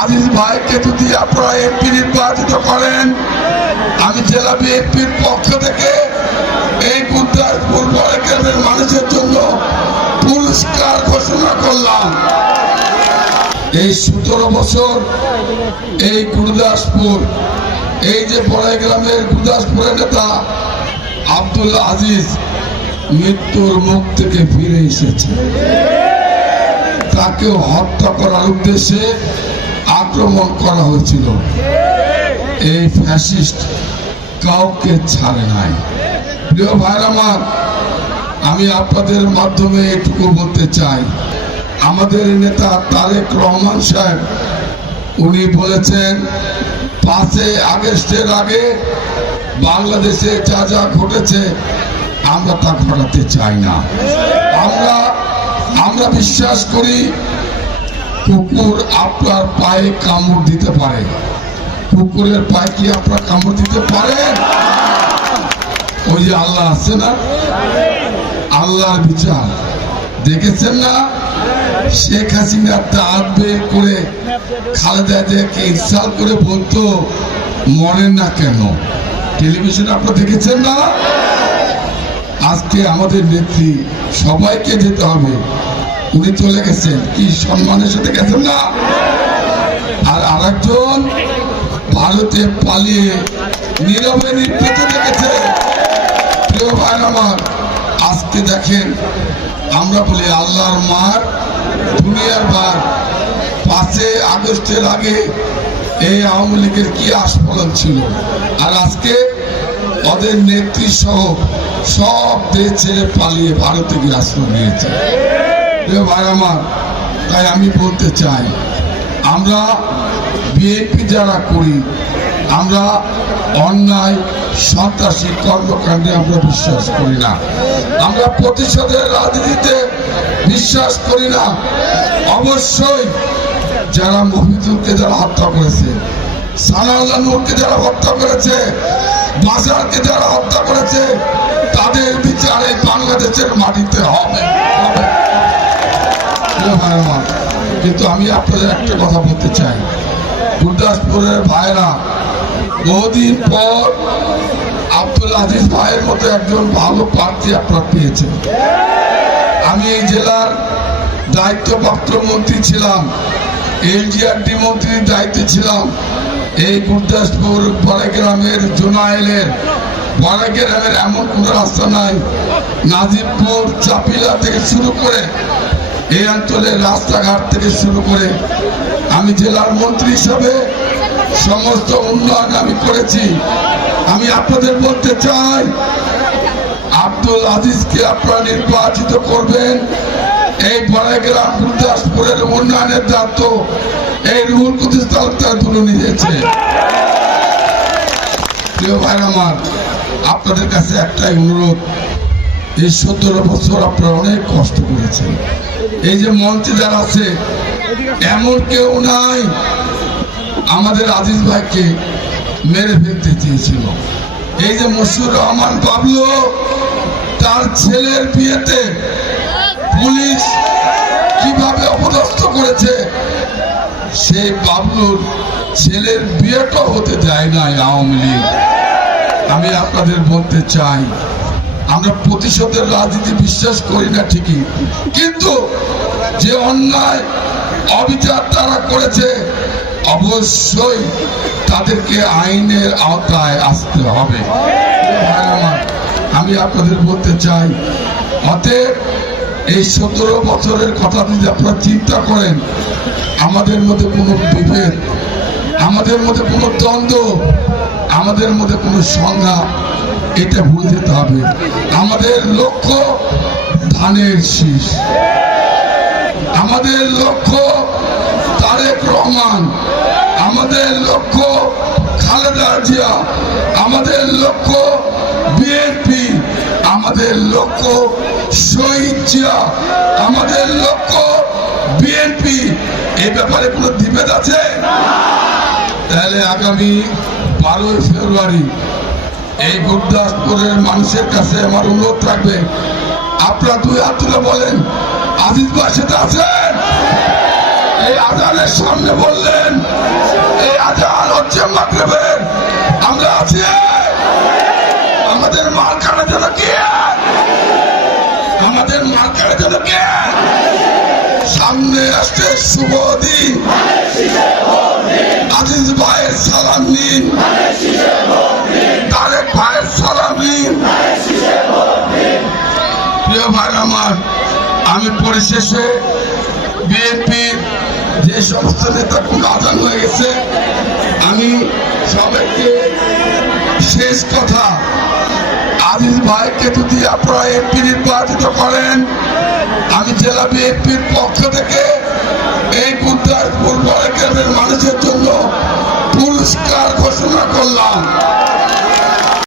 আজিজ ভাইকে যদি আপনারা এমপি নির্বাচিত করেন, আমি জেলা বিএনপির পক্ষ থেকে এই গুরদাসপুর বড়গ্রামের মানুষের জন্য পুরস্কার ঘোষণা করলাম। এই সতেরো বছর এই গুরুদাসপুর, এই যে বড়গ্রামের গুরুদাসপুরের নেতা আব্দুল্লাহ আজিজ মৃত্যুর মুখ থেকে ফিরে এসেছে। তাকে হত্যা করার উদ্দেশ্যে আক্রমণ করা হয়েছিল। এই ফ্যাসিস্ট কাউকে ছাড়ে নাই। প্রিয় ভাইর আমার, আমি আপনাদের মাধ্যমে এটুকু বলতে চাই। আমাদের নেতা তারেক রহমান সাহেব, উনি বলেছেন পাঁচে আগস্টের আগে বাংলাদেশে যা যা ঘটেছে, আমরা তা ঘটাতে চাই না। আমরা আমরা বিশ্বাস করি কুকুর আপনার পায়ে কামড় দিতে পারে। কুকুরের পায়ে কি আপনার কামড় দিতে পারে? ওই যে আল্লাহ আছে না? আল্লাহর বিচার। দেখেছেন না? শেখ হাসিনা বের করে খালেদা জিয়াকে ইনসাল করে বলতো, মরেন না কেন? টেলিভিশনে আপনারা দেখেছেন না? আজকে আমাদের নেত্রী সবাইকে যেতে হবে। উনি চলে গেছেন। কি সম্মানের সাথে গেছেন না? আর আরেকজন ভারতে পালিয়ে নীরবে নির্যাতিত দেখেছে। প্রিয় ভাই আমার, আজকে দেখেন, আমরা বলি আল্লাহর মার, দুনিয়ার বার। পাঁচে আগস্টের আগে এই আওয়ামী লীগের কি আস্ফলন ছিল? আর আজকে ওদের নেত্রী সহ সব দেশ ছেড়ে পালিয়ে ভারতে গিয়ে আশ্রয় নিয়েছে। প্রিয় ভাই আমার। তাই আমি বলতে চাই, আমরা বিএনপি যারা করি, আমরা অন্যায়, সন্ত্রাসী কর্মকাণ্ডে আমরা বিশ্বাস করি না। আমরা প্রতিশোধের রাজনীতিতে বিশ্বাস করি না। অবশ্যই যারা মহিদুলকে যারা হত্যা করেছে সানাউল্লাহ নূরকে যারা হত্যা করেছে, বাজারকে যারা হত্যা করেছে, তাদের বিচারে বাংলাদেশের মাটিতে হবে। কিন্তু আমি আপনাদের একটা কথা বলতে চাই। গুরদাসপুরের ভাইরা বহুদিন পর আব্দুল আজিজ ভাইয়ের মতো একজন ভালো প্রার্থী আপনারা পেয়েছেন। আমি এই জেলার দায়িত্বপ্রাপ্ত মন্ত্রী ছিলাম, এলজিআরডি মন্ত্রীর দায়িত্বে ছিলাম, এই গুরদাসপুর বড়গ্রামের জোনাইলের বড়গ্রামের এমন কোনো রাস্তা নাই, নাজিবপুর চাপিলা থেকে শুরু করে এই অঞ্চলের রাস্তাঘাট থেকে শুরু করে আমি জেলার মন্ত্রী হিসাবে সমস্ত উন্নয়ন আমি করেছি। আমি আপনাদের বলতে চাই, আব্দুল আজিজকে আপনারা নির্বাচিত করবেন। এই বড়গ্রাম গুরদাসপুরের উন্নয়নের দায়িত্ব, এই রুহুল কুদ্দুস তালুকদার তুলে নিয়েছে আমার, আপনাদের কাছে একটাই অনুরোধ, এই সতেরো বছর আপনারা অনেক কষ্ট করেছেন। এই যে মঞ্চে যারা আছে, এমন কেউ নাই আমাদের আজিজ ভাইকে মেরে ফেলতে চেয়েছিল। এই যে মশিউর রহমান বাবলু তার ছেলের বিয়েতে পুলিশ কীভাবে অপদস্থ করেছে, সেই বাবলুর ছেলের বিয়েটা হতে দেয় নাই আওয়ামী লীগ। আমি আপনাদের বলতে চাই আমরা প্রতিশোধের রাজনীতি বিশ্বাস করি না ঠিকই। কিন্তু যে অন্যায় অবিচার তারা করেছে, অবশ্যই তাদেরকে আইনের আওতায় আসতে হবে। আমি আপনাদের বলতে চাই, অতএব এই সতেরো বছরের কথা যদি আপনারা চিন্তা করেন, আমাদের মধ্যে কোনো বিভেদ, আমাদের মধ্যে কোনো দ্বন্দ্ব, আমাদের মধ্যে কোনো সংঘাত এটা ভুলে যেতে হবে। আমাদের লক্ষ্য ধানের শীষ। আমাদের লক্ষ্য তারেক রহমান। আমাদের লক্ষ্য খালেদা জিয়া। আমাদের লক্ষ্য বিএনপি। আমাদের লক্ষ্য শহীদ জিয়া। আমাদের লক্ষ্য বিএনপি। এই ব্যাপারে কোনো দ্বিভেদ আছে? তাহলে আগামী বারোই ফেব্রুয়ারি এই গুরদাসপুরের মানুষের কাছে আমার অনুরোধ থাকবে। আপনারা দুই হাত তুলে বলেন, আজিজ ভাই সেটা আছেন এই আজানের সামনে বললেন, এই আজান হচ্ছে মাগরেবের আমরা আছি। আমাদের মার কাটার জন্য কে? আমাদের মার কাটার জন্য কে? সামনে আসছে শুভ দিন। আজিজ ভাইয়ের সালাম নিন। আমি পরিশেষে বিএনপির যে সমস্ত নেতা আজান হয়ে গেছে, আমি সবাইকে শেষ কথা, আজিজ ভাইকে যদি আপনারা এমপি নির্বাচিত করেন, আমি জেলা বিএনপির পক্ষ থেকে এই গুরদাসপুর বড়গ্রামের মানুষের জন্য পুরস্কার ঘোষণা করলাম।